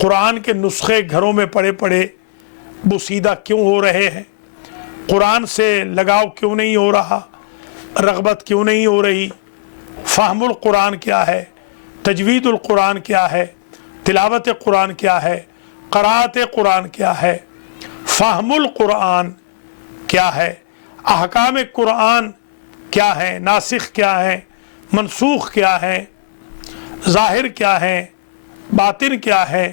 قرآن کے نسخے گھروں میں پڑے پڑے بوسیدہ کیوں ہو رہے ہیں؟ قرآن سے لگاؤ کیوں نہیں ہو رہا؟ رغبت کیوں نہیں ہو رہی؟ فہم القرآن کیا ہے؟ تجوید القرآن کیا ہے؟ تلاوت قرآن کیا ہے؟ قرأت قرآن کیا ہے؟ فہم القرآن کیا ہے؟ احکام قرآن کیا ہے؟ ناسخ کیا ہے؟ منسوخ کیا ہے؟ ظاہر کیا ہے؟ باطن کیا ہے؟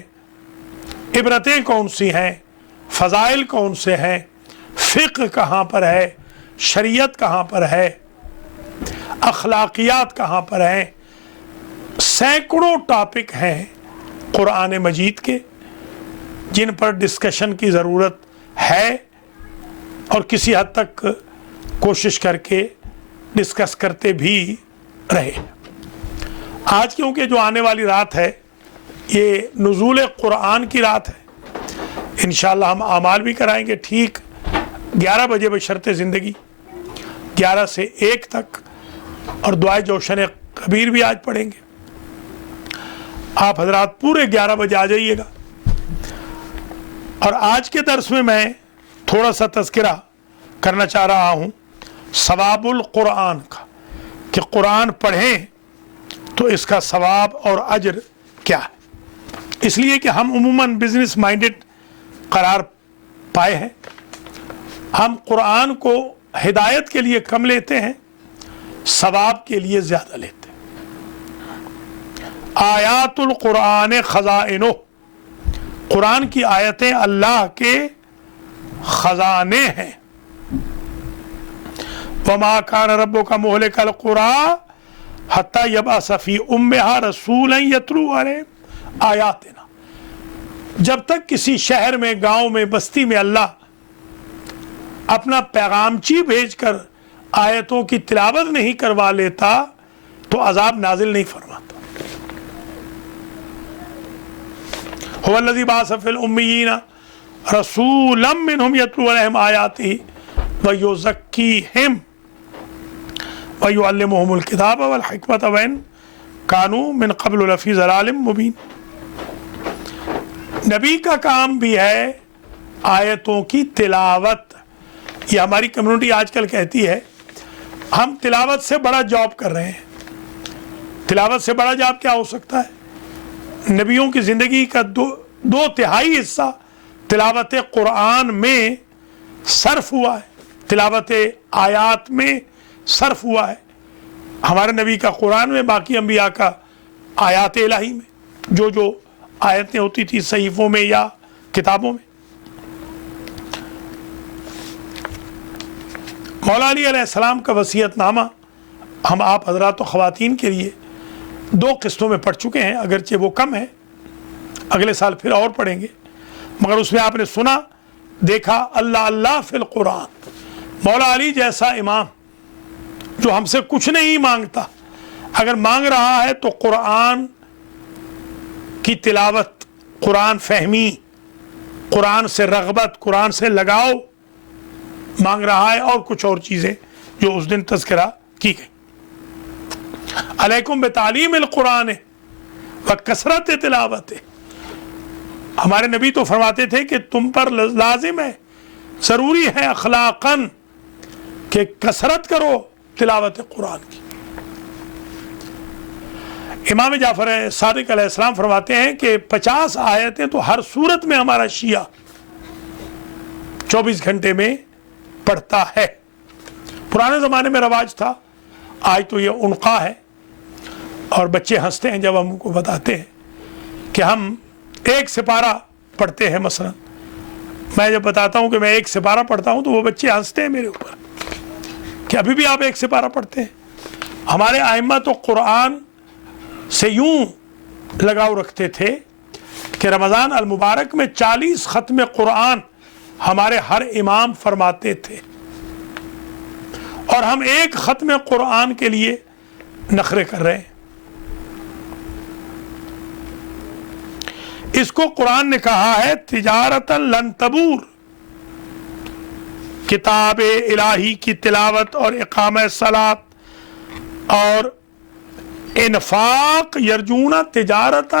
عبرتیں کون سی ہیں؟ فضائل کون سے ہیں؟ فقہ کہاں پر ہے؟ شریعت کہاں پر ہے؟ اخلاقیات کہاں پر ہیں؟ سینکڑوں ٹاپک ہیں قرآن مجید کے جن پر ڈسکشن کی ضرورت ہے، اور کسی حد تک کوشش کر کے ڈسکس کرتے بھی رہے۔ آج کیونکہ جو آنے والی رات ہے یہ نزول قرآن کی رات ہے، انشاءاللہ ہم اعمال بھی کرائیں گے ٹھیک 11 بجے بشرط زندگی، 11 سے 1 تک، اور دعائے جوشن کبیر بھی آج پڑھیں گے۔ آپ حضرات پورے 11 بجے آ جائیے گا۔ اور آج کے درس میں تھوڑا سا تذکرہ کرنا چاہ رہا ہوں ثواب القرآن کا، کہ قرآن پڑھیں تو اس کا ثواب اور اجر کیا ہے۔ اس لیے کہ ہم عموماً بزنس مائنڈڈ قرار پائے ہیں، ہم قرآن کو ہدایت کے لیے کم لیتے ہیں، ثواب کے لیے زیادہ لیتے ہیں۔ آیات القرآن خزائنہ، قرآن کی آیتیں اللہ کے خزانے ہیں۔ وما کان ربک مہلک القری حتی یبعث فی امہا رسولا یتلو علیہم آیاتنا، جب تک کسی شہر میں، گاؤں میں، بستی میں اللہ اپنا پیغامچی بھیج کر آیتوں کی تلاوت نہیں کروا لیتا تو عذاب نازل نہیں فرماتا۔ هو الذی بعث فی الامیین رسولا منہم یتلو علیہم آیاتہ ویزکیہم ویعلمہم الکتاب والحکمۃ وإن کانوا من قبل لفی ضلال مبین۔ نبی کا کام بھی ہے آیتوں کی تلاوت۔ یہ ہماری کمیونٹی آج کل کہتی ہے ہم تلاوت سے بڑا جاب کر رہے ہیں۔ تلاوت سے بڑا جاب کیا ہو سکتا ہے؟ نبیوں کی زندگی کا دو تہائی حصہ تلاوت قرآن میں صرف ہوا ہے، تلاوت آیات میں صرف ہوا ہے۔ ہمارے نبی کا قرآن میں، باقی انبیاء کا آیات الہی میں، جو آیتیں ہوتی تھی صحیفوں میں یا کتابوں میں۔ مولا علی علیہ السلام کا وصیت نامہ ہم آپ حضرات و خواتین کے لیے 2 قسطوں میں پڑھ چکے ہیں، اگرچہ وہ کم ہے، اگلے سال پھر اور پڑھیں گے، مگر اس میں آپ نے سنا دیکھا اللہ اللہ فی القرآن۔ مولا علی جیسا امام جو ہم سے کچھ نہیں مانگتا، اگر مانگ رہا ہے تو قرآن کی تلاوت، قرآن فہمی، قرآن سے رغبت، قرآن سے لگاؤ مانگ رہا ہے، اور کچھ اور چیزیں جو اس دن تذکرہ کی گئی۔ علیکم بتعلیم القرآن وکثرت تلاوت، ہمارے نبی تو فرماتے تھے کہ تم پر لازم ہے، ضروری ہے اخلاقاً کہ کثرت کرو تلاوت قرآن کی۔ امام جعفر صادق علیہ السلام فرماتے ہیں کہ 50 آیتیں تو ہر صورت میں ہمارا شیعہ 24 گھنٹے میں پڑھتا ہے۔ پرانے زمانے میں رواج تھا، آج تو یہ عنقا ہے، اور بچے ہنستے ہیں جب ہم ان کو بتاتے ہیں کہ ہم 1 سپارہ پڑھتے ہیں۔ مثلا میں جب بتاتا ہوں کہ میں 1 سپارہ پڑھتا ہوں تو وہ بچے ہنستے ہیں میرے اوپر کہ ابھی بھی آپ 1 سپارہ پڑھتے ہیں۔ ہمارے ائمہ تو قرآن سے یوں لگاؤ رکھتے تھے کہ رمضان المبارک میں 40 ختم قرآن ہمارے ہر امام فرماتے تھے، اور ہم 1 ختم قرآن کے لیے نخرے کر رہے ہیں۔ اس کو قرآن نے کہا ہے تجارتا لن تبور، کتاب الہی کی تلاوت اور اقامہ صلاۃ اور انفاق، یرجون تجارتا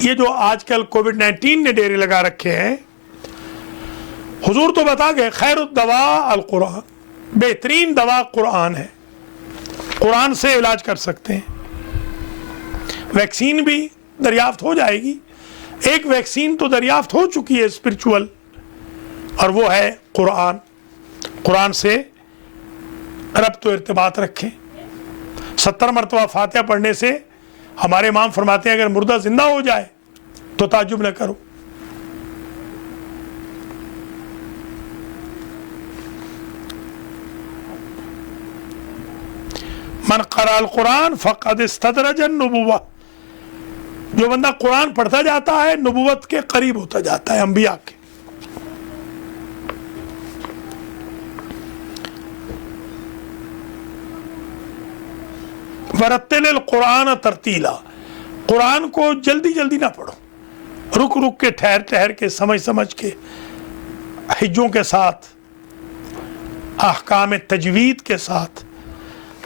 یہ جو آج کل کووڈ-19 نے ڈیرے لگا رکھے ہیں، حضور تو بتا گئے خیر الدوا القرآن، بہترین دوا قرآن ہے، قرآن سے علاج کر سکتے ہیں۔ ویکسین بھی دریافت ہو جائے گی، ایک ویکسین تو دریافت ہو چکی ہے اسپرچول، اور وہ ہے قرآن۔ قرآن سے ربط و ارتباط رکھیں۔ 70 مرتبہ فاتحہ پڑھنے سے ہمارے امام فرماتے ہیں اگر مردہ زندہ ہو جائے تو تعجب نہ کرو۔ من قرأ القرآن فقد استدرج النبوہ، جو بندہ قرآن پڑھتا جاتا ہے نبوت کے قریب ہوتا جاتا ہے، انبیاء کے۔ ورتل القرآن ترتیلا، قرآن کو جلدی جلدی نہ پڑھو، رک رک کے، ٹھہر ٹھہر کے، سمجھ سمجھ کے، حجوں کے ساتھ، احکام تجوید کے ساتھ۔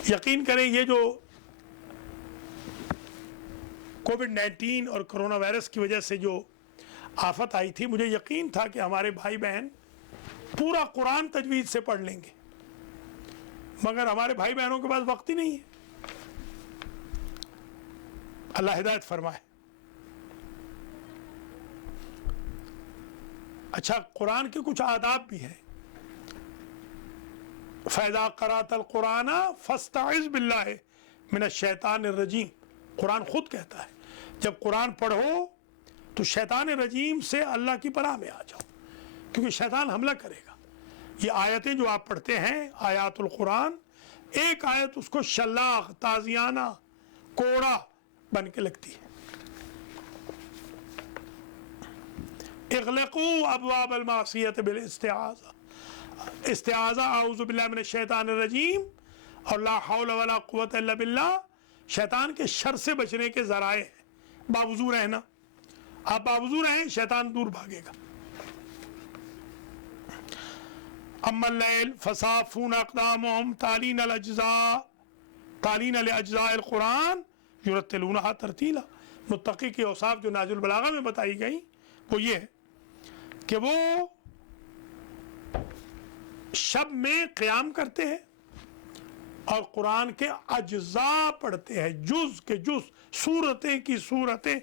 یقین کریں یہ جو کووڈ-19 اور کرونا وائرس کی وجہ سے جو آفت آئی تھی، مجھے یقین تھا کہ ہمارے بھائی بہن پورا قرآن تجوید سے پڑھ لیں گے، مگر ہمارے بھائی بہنوں کے پاس وقت ہی نہیں ہے۔ اللہ ہدایت فرمائے۔ اچھا، قرآن کے کچھ آداب بھی ہیں۔ فَإِذَا قَرَأْتَ الْقُرْآنَ فَاسْتَعِذْ بِاللَّهِ مِنَ الشَّيْطَانِ الرَّجِيمِ، قرآن خود کہتا ہے جب قرآن پڑھو تو شیطان رجیم سے اللہ کی پناہ میں آ جاؤ، کیونکہ شیطان حملہ کرے گا۔ یہ آیتیں جو آپ پڑھتے ہیں آیات القرآن، ایک آیت اس کو شلاق، تازیانہ، کوڑا بن کے لگتی ہے۔ اغلقوا ابواب المعصیت بالاستعاذہ، استعاذہ اعوذ باللہ من الشیطان الرجیم اور لا حول ولا قوت الا باللہ، شیطان کے شر سے بچنے کے ذرائع ہیں۔ باوضو رہنا، آپ باوضو رہیں شیطان دور بھاگے گا۔ اما اللیل فصافون اقدامهم تالین لاجزاء القرآن یرتلونہا ترتیلا۔ متقی کے اوصاف جو نہج البلاغہ میں بتائی گئی وہ یہ ہے کہ وہ شب میں قیام کرتے ہیں اور قرآن کے اجزاء پڑھتے ہیں، جز کے جز، سورتیں کی سورتیں۔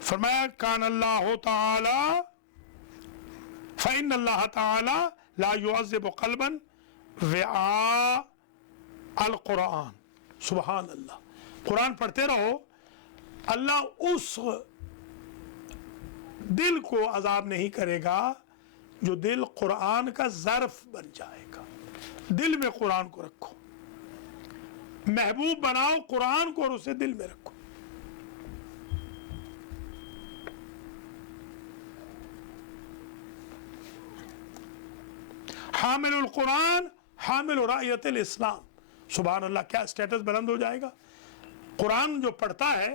فرمایا کان اللہ تعالی فإن اللہ تعالی لا يعذب قلبا وعاء القرآن۔ سبحان اللہ، قرآن پڑھتے رہو، اللہ اس دل کو عذاب نہیں کرے گا جو دل قرآن کا ظرف بن جائے گا۔ دل میں قرآن کو رکھو، محبوب بناؤ قرآن کو اور اسے دل میں رکھو۔ حامل القرآن حامل رایت الاسلام۔ سبحان اللہ، کیا اسٹیٹس بلند ہو جائے گا۔ قرآن جو پڑھتا ہے،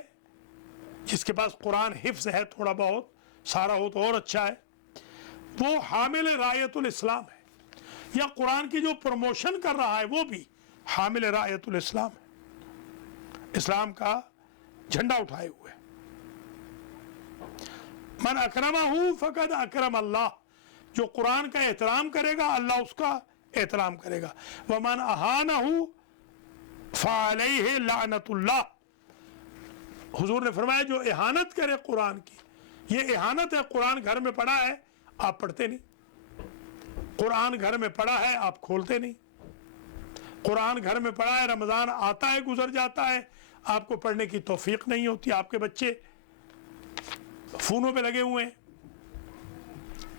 جس کے پاس قرآن حفظ ہے تھوڑا بہت، سارا ہو تو اور اچھا ہے، وہ حامل رایت الاسلام ہے، یا قرآن کی جو پروموشن کر رہا ہے وہ بھی حامل رایت الاسلام ہے، اسلام کا جھنڈا اٹھائے ہوئے۔ من اکرمہ فقد اکرم اللہ، جو قرآن کا احترام کرے گا اللہ اس کا احترام کرے گا۔ ومن اہانہ فعلیہ لعنت اللہ، حضور نے فرمایا جو اہانت کرے قرآن کی، یہ اہانت ہے۔ قرآن گھر میں پڑھا ہے آپ پڑھتے نہیں، قرآن گھر میں پڑھا ہے آپ کھولتے نہیں، قرآن گھر میں پڑھا ہے رمضان آتا ہے گزر جاتا ہے آپ کو پڑھنے کی توفیق نہیں ہوتی۔ آپ کے بچے فونوں پہ لگے ہوئے ہیں،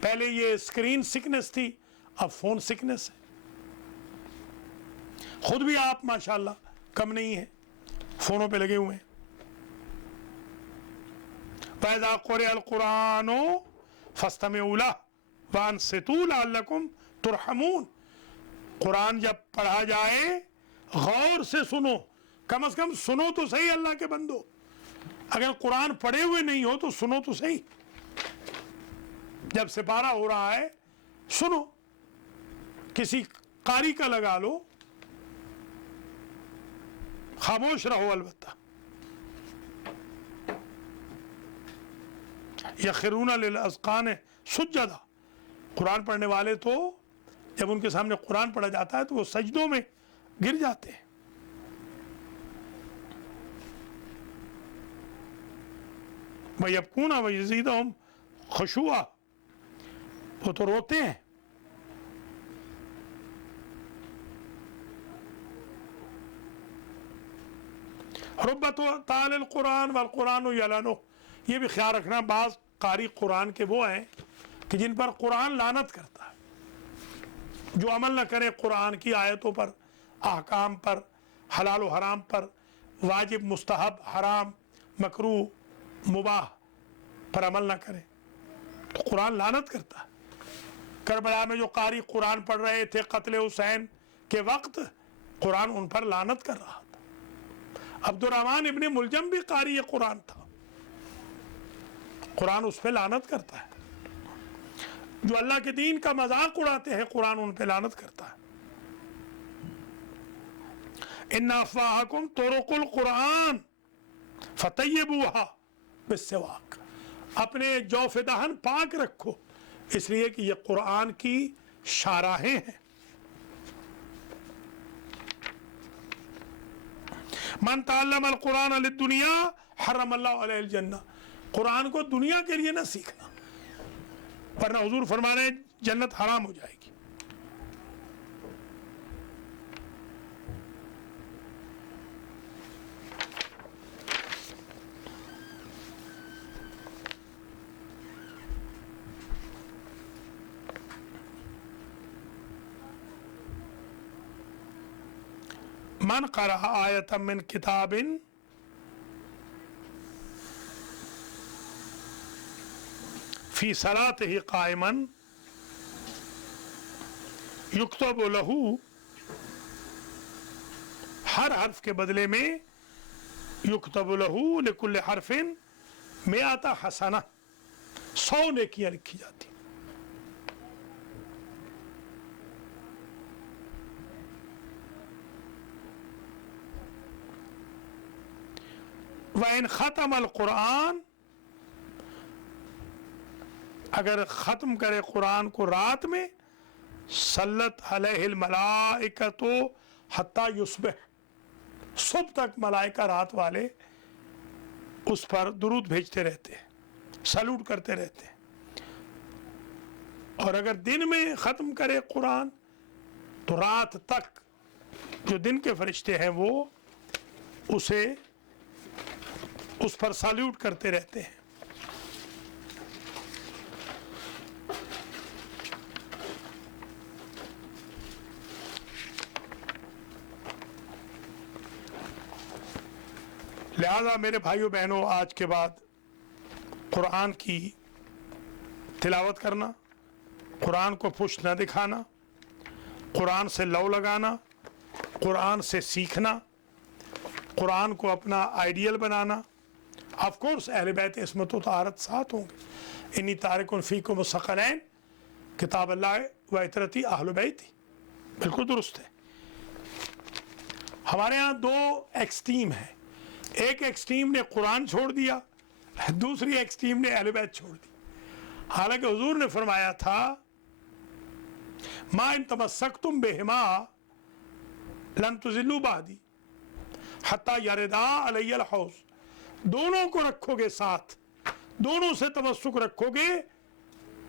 پہلے یہ سکرین سکنس تھی، اب فون سکنس ہے۔ خود بھی آپ ماشاءاللہ کم نہیں ہیں، فونوں پہ لگے ہوئے ہیں۔ فَإِذَا قُرِئَ الْقُرْآنُ فَاسْتَمِعُوا لَهُ وَأَنصِتُوا لَعَلَّكُمْ تُرْحَمُونَ، قرآن جب پڑھا جائے غور سے سنو، کم از کم سنو تو صحیح اللہ کے بندو، اگر قرآن پڑھے ہوئے نہیں ہو تو سنو تو صحیح۔ جب سپارہ ہو رہا ہے سنو، کسی قاری کا لگا لو، خاموش رہو البتہ. یخرون للاذقان سجدا، قرآن پڑھنے والے تو جب ان کے سامنے قرآن پڑھا جاتا ہے تو وہ سجدوں میں گر جاتے ہیں. وَيَبْكُونَ وَيَزِيدُهُمْ خُشُوعًا، وہ تو روتے ہیں. رُبَّ تعالى القرآن والقرآن يلعنه، یہ بھی خیال رکھنا بعض قاری قرآن کے وہ ہیں کہ جن پر قرآن لعنت کرتا ہے، جو عمل نہ کرے قرآن کی آیتوں پر، احکام پر، حلال و حرام پر، واجب مستحب حرام مکروہ مباح پر عمل نہ کرے تو قرآن لعنت کرتا ہے. کربلا میں جو قاری قرآن پڑھ رہے تھے قتل حسین کے وقت، قرآن ان پر لعنت کر رہا تھا. عبد الرحمن ابن ملجم بھی قاری قرآن تھا، قرآن اس پہ لعنت کرتا ہے. جو اللہ کے دین کا مذاق اڑاتے ہیں قرآن ان پہ لعنت کرتا ہے. ان افواہکم طرق القرآن فطیبوها بالسواک، اپنے جوف دہن پاک رکھو، اس لیے کہ یہ قرآن کی شاہراہیں ہیں. من تعلم القرآن للدنیا حرم اللہ علیہ الجنہ، قرآن کو دنیا کے لیے نہ سیکھنا، ورنہ حضور فرما رہے ہیں جنت حرام ہو جائے گی. من قرأ آیۃ من کتاب فی صلاته قائما یکتب لہ، ہر حرف کے بدلے میں یکتب لہ لکل حرف مئۃ حسنہ، 100 نیکیاں لکھی جاتی. وَإِنْ ختم القرآن، اگر ختم کرے قرآن کو رات میں، سلط علیہ الملائکۃ حتی یصبح، صبح تک ملائکہ رات والے اس پر درود بھیجتے رہتے ہیں، سلوٹ کرتے رہتے ہیں. اور اگر دن میں ختم کرے قرآن تو رات تک جو دن کے فرشتے ہیں وہ اسے اس پر سالوٹ کرتے رہتے ہیں. لہذا میرے بھائیوں بہنوں، آج کے بعد قرآن کی تلاوت کرنا، قرآن کو پشت نہ دکھانا، قرآن سے لو لگانا، قرآن سے سیکھنا، قرآن کو اپنا آئیڈیل بنانا. آف کورس اہل بیت عصمت و طہارت ساتھ ہوں گے. انی تارکن فیکم الثقلین، کتاب اللہ و عطرتی اہل بیتی، بالکل درست ہے. ہمارے ہاں 2 ایکسٹریم ہیں، ایک ایکسٹریم نے قرآن چھوڑ دیا، دوسری ایکسٹریم نے اہل بیت چھوڑ دی. حالانکہ حضور نے فرمایا تھا ما ان تمسکتم بہما لن تضلوا بعدی حتی یردا علی الحوض، دونوں کو رکھو گے ساتھ، دونوں سے تمسک رکھو گے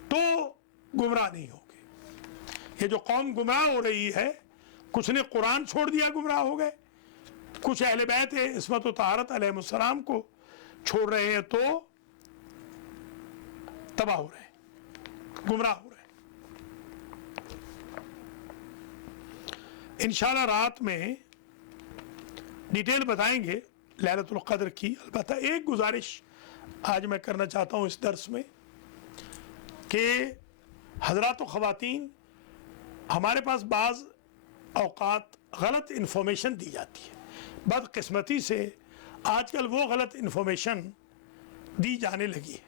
تو گمراہ نہیں ہوگے. یہ جو قوم گمراہ ہو رہی ہے، کچھ نے قرآن چھوڑ دیا گمراہ ہو گئے، کچھ اہل بیت عصمت و طہارت علیہ السلام کو چھوڑ رہے ہیں تو تباہ ہو رہے ہیں، گمراہ ہو رہے ہیں. انشاءاللہ رات میں ڈیٹیل بتائیں گے لیلۃ القدر کی. البتہ ایک گزارش آج میں کرنا چاہتا ہوں اس درس میں کہ حضرات و خواتین، ہمارے پاس بعض اوقات غلط انفارمیشن دی جاتی ہے. بدقسمتی سے آج کل وہ غلط انفارمیشن دی جانے لگی ہے.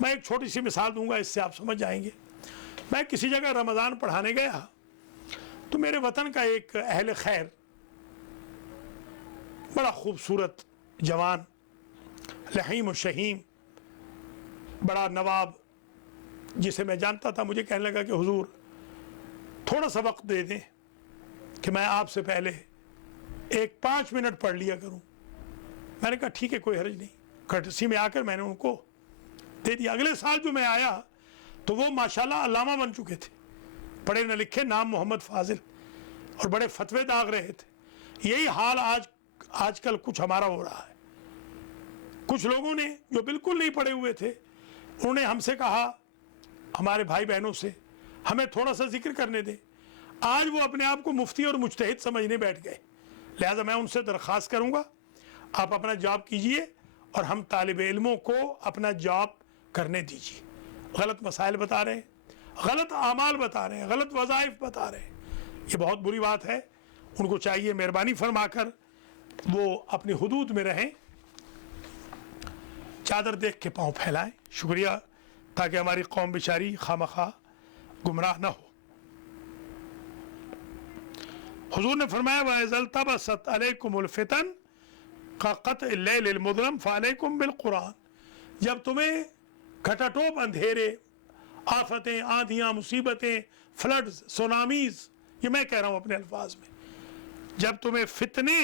میں ایک چھوٹی سی مثال دوں گا، اس سے آپ سمجھ جائیں گے میں کسی جگہ رمضان پڑھانے گیا تو میرے وطن کا ایک اہل خیر، بڑا خوبصورت جوان، لحیم و شہیم، بڑا نواب، جسے میں جانتا تھا، مجھے کہنے لگا کہ حضور تھوڑا سا وقت دے دیں کہ میں آپ سے پہلے 5 منٹ پڑھ لیا کروں۔ میں نے کہا ٹھیک ہے، کوئی حرج نہیں۔ کرٹسی میں آ کر میں نے ان کو دے دیا۔ اگلے سال جو میں آیا تو وہ ماشاءاللہ علامہ بن چکے تھے، پڑھے نہ لکھے، نام محمد فاضل، اور بڑے فتوے داغ رہے تھے۔ یہی حال آج کل کچھ ہمارا ہو رہا ہے۔ کچھ لوگوں نے جو بالکل نہیں پڑھے ہوئے تھے، انہوں نے ہم سے کہا، ہمارے بھائی بہنوں سے، ہمیں تھوڑا سا ذکر کرنے دیں۔ آج وہ اپنے آپ کو مفتی اور مجتہد سمجھنے بیٹھ گئے۔ لہذا میں ان سے درخواست کروں گا، آپ اپنا جاب کیجئے اور ہم طالب علموں کو اپنا جاب کرنے دیجیے۔ غلط مسائل بتا رہے ہیں، غلط اعمال بتا رہے ہیں، غلط وظائف بتا رہے ہیں، یہ بہت بری بات ہے۔ ان کو چاہیے مہربانی فرما کر وہ اپنی حدود میں رہیں، چادر دیکھ کے پاؤں پھیلائیں۔ شکریہ، تاکہ ہماری قوم بیچاری خواہ گمراہ نہ ہو۔ حضور نے فرمایا وَإِذَا الْتَبَسَتْ عَلَيْكُمُ الْفِتَنُ كَقَطْعِ اللَّيْلِ الْمُظْلَمِ فَعَلَيْكُمْ بِالْقُرْآنِ۔ جب تمہیں کھٹاٹوپ اندھیرے، آفتیں، آندھیاں، مصیبتیں، فلڈز، سونامیز، یہ میں کہہ رہا ہوں اپنے الفاظ میں، جب تمہیں فتنے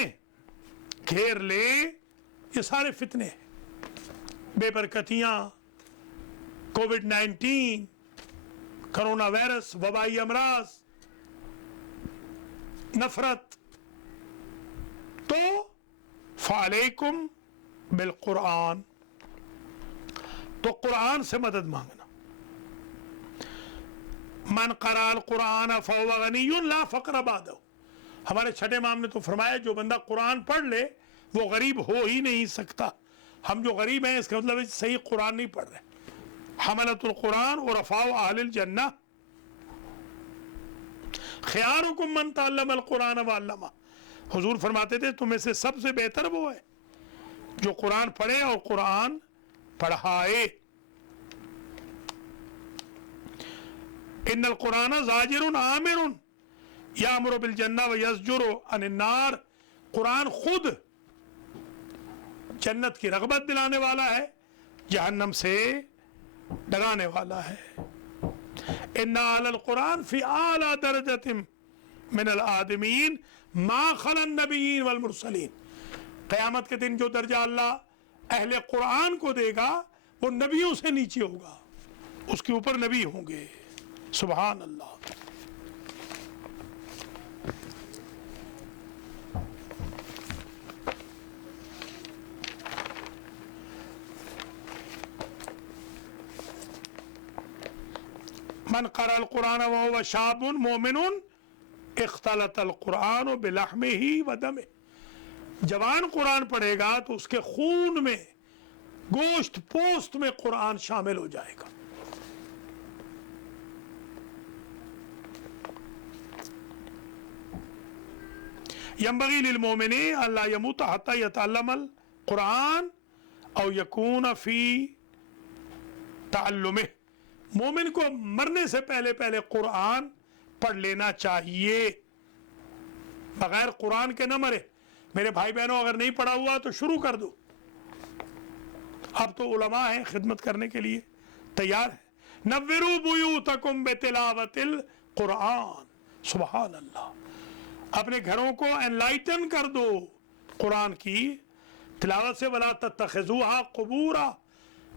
گھیر لے، یہ سارے فتنے ہیں، بے برکتیاں، کووڈ-19، کرونا وائرس، وبائی امراض، نفرت، تو فعلیکم بالقرآن، تو قرآن سے مدد مانگنا۔ من قرأ القرآن فهو غنی لا فقر بعدہ۔ ہمارے چھٹے امام نے تو فرمایا جو بندہ قرآن پڑھ لے وہ غریب ہو ہی نہیں سکتا۔ ہم جو غریب ہیں اس کا مطلب ہے صحیح قرآن نہیں پڑھ رہے۔ حملۃ القرآن ورفاء اہل الجنہ، خیارکم من تعلم القرآن وعلمہ۔ حضور فرماتے تھے تم میں سے سب سے بہتر وہ ہے جو قرآن پڑھے اور قرآن پڑھائے۔ ان القرآن زاجر آمر یامر بالجنہ ویزجر عن النار۔ قرآن خود جنت کی رغبت دلانے والا ہے، جہنم سے ڈرانے والا ہے۔ ان اعلی القرآن فی اعلی درجۃ من الآدمین ما خلا النبیین والمرسلین۔ قیامت کے دن جو درجہ اللہ اہل قرآن کو دے گا وہ نبیوں سے نیچے ہوگا، اس کے اوپر نبی ہوں گے۔ سبحان اللہ۔ من قرأ القرآن وهو شاب مومن اختلط القرآن بلحمه ودمه۔ جوان قرآن پڑھے گا تو اس کے خون میں، گوشت پوست میں قرآن شامل ہو جائے گا۔ ينبغي للمؤمن الا يموت حتى يتعلم القرآن او يكون في تعلمه۔ مومن کو مرنے سے پہلے قرآن پڑھ لینا چاہیے، بغیر قرآن کے نہ مرے۔ میرے بھائی بہنوں اگر نہیں پڑھا ہوا تو شروع کر دو، اب تو علماء ہیں خدمت کرنے کے لیے تیار ہیں۔ نوروا بیوتکم بتلاوت القرآن۔ سبحان اللہ۔ اپنے گھروں کو انلائٹن کر دو قرآن کی تلاوت سے۔ ولا تتخذوها قبورا،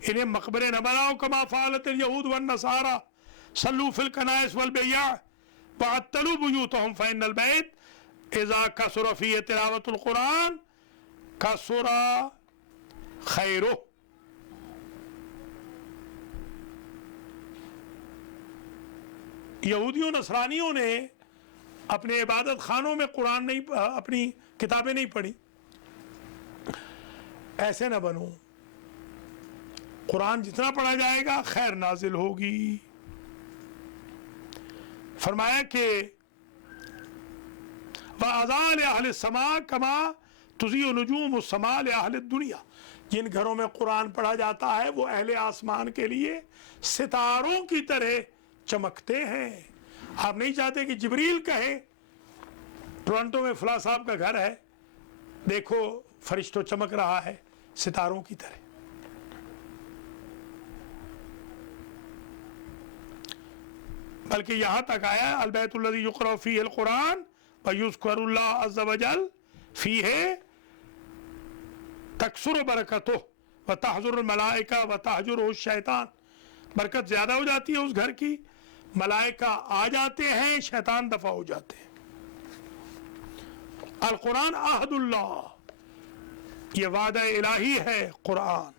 انہیں مقبرے نہ بناؤ، کما فعلت الیہود والنصارى صلوا فی الکنائس والبیع وعطلوا بیوتهم فإن البیت اذا کثر فیہ تلاوت القرآن کثر خیرہ۔ یہودیوں نصرانیوں نے اپنے عبادت خانوں میں قرآن نہیں، اپنی کتابیں نہیں پڑھی۔ ایسے نہ بنو، قرآن جتنا پڑھا جائے گا خیر نازل ہوگی۔ فرمایا کہ وَأَذَانَ لِأَهْلِ السَّمَاءِ كَمَا تُضِيءُ نُجُومُ السَّمَاءِ لِأَهْلِ الدُّنْيَا۔ جن گھروں میں قرآن پڑھا جاتا ہے وہ اہل آسمان کے لیے ستاروں کی طرح چمکتے ہیں. آپ نہیں چاہتے کہ جبریل کہے ٹورنٹو میں فلاں صاحب کا گھر ہے، دیکھو فرشتوں چمک رہا ہے ستاروں کی طرح. بلکہ یہاں تک آیا البیت الذی یقرأ فیہ القرآن ویذکر اللہ عز وجل فیہ تکثر برکتہ وتحضر الملائکہ وتہجرہ الشیطان. برکت زیادہ ہو جاتی ہے اس گھر کی، ملائکہ آ جاتے ہیں، شیطان دفع ہو جاتے ہیں. القرآن عہد اللہ، یہ وعدہ الہی ہے قرآن.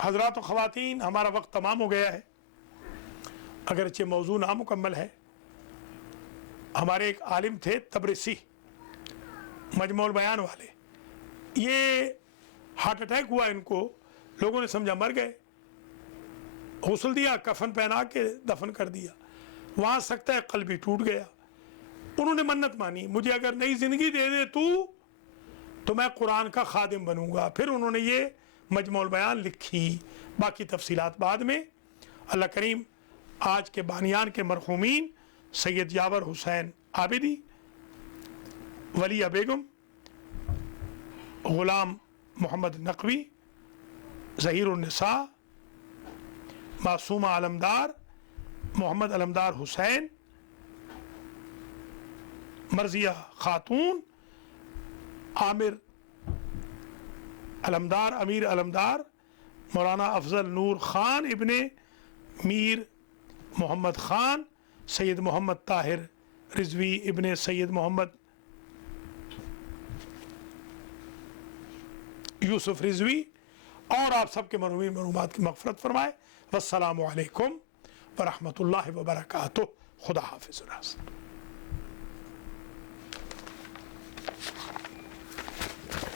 حضرات و خواتین، ہمارا وقت تمام ہو گیا ہے، اگرچہ موضوع نامکمل ہے. ہمارے ایک عالم تھے تبرسی، مجموع البیان والے، یہ ہارٹ اٹیک ہوا ان کو، لوگوں نے سمجھا مر گئے، غسل دیا، کفن پہنا کے دفن کر دیا. وہاں سکتہ قلبی ٹوٹ گیا. انہوں نے منت مانی، مجھے اگر نئی زندگی دے دے تو میں قرآن کا خادم بنوں گا. پھر انہوں نے یہ مجموع البیان لکھی، باقی تفصیلات بعد میں. اللہ کریم آج کے بانیان کے مرحومین سید یاور حسین عابدی، ولیہ بیگم، غلام محمد نقوی، ظہیر النساء، معصومہ علمدار، محمد علمدار حسین، مرضیہ خاتون، عامر علمدار، امیر علمدار، مولانا افضل نور خان ابن میر محمد خان، سید محمد طاہر رضوی ابن سید محمد یوسف رضوی، اور آپ سب کے مرحومین مرحومات کی مغفرت فرمائے. والسلام علیکم ورحمۃ اللہ وبرکاتہ. خدا حافظ.